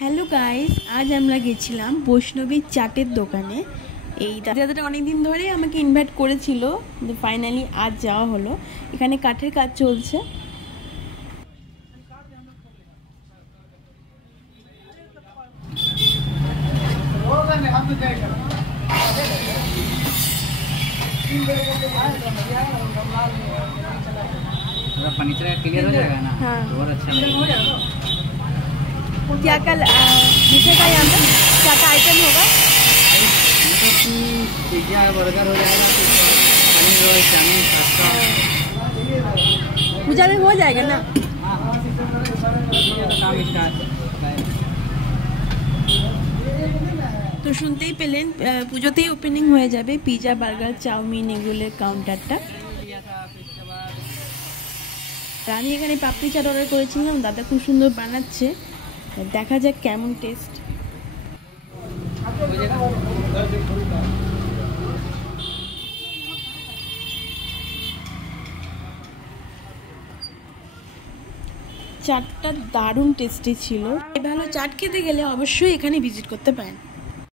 Hello guys, আজ আমরা গেছিলাম বৈষ্ণবীর চাটের দোকানে। এই দাদাটা অনেকদিন ধরে আমাকে ইনভাইট করেছিল, কিন্তু ফাইনালি আজ যাওয়া হলো। এখানে কাঠের কাজ চলছে। फर्नीचर क्लियर हो जाएगा ना। हाँ, बहुत अच्छा लगेगा। क्या कल मिलेगा यहाँ पे? क्या क्या आइटम होगा? मतलब कि पिज्जा बर्गर हो जाएगा, पनीर रोल, चाउमीन, पास्ता। पूजा में हो जाएगा ना? काम स्टार्ट। তো শুনতেই পেলেন, পুজোতেই ওপেনিং হয়ে যাবে পিজা, বার্গার, চাউমিন এগুলোর কাউন্টারটা। আমি এখানে পাপড়ি চাট অর্ডার করেছিলাম, দাদা খুব সুন্দর বানাচ্ছে, দেখা যাক কেমন টেস্ট। চাটটা দারুণ টেস্টি ছিল। ভালো চাট খেতে গেলে অবশ্যই এখানে ভিজিট করতে পারেন।